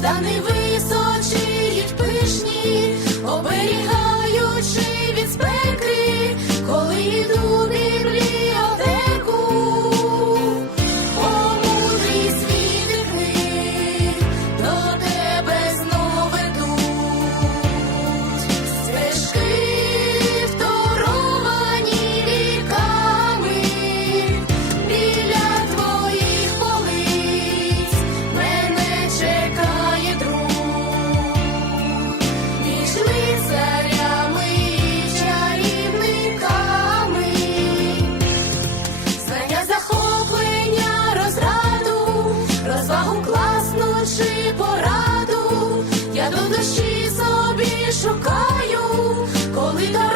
Каштани височіють собі шукаю, коли да.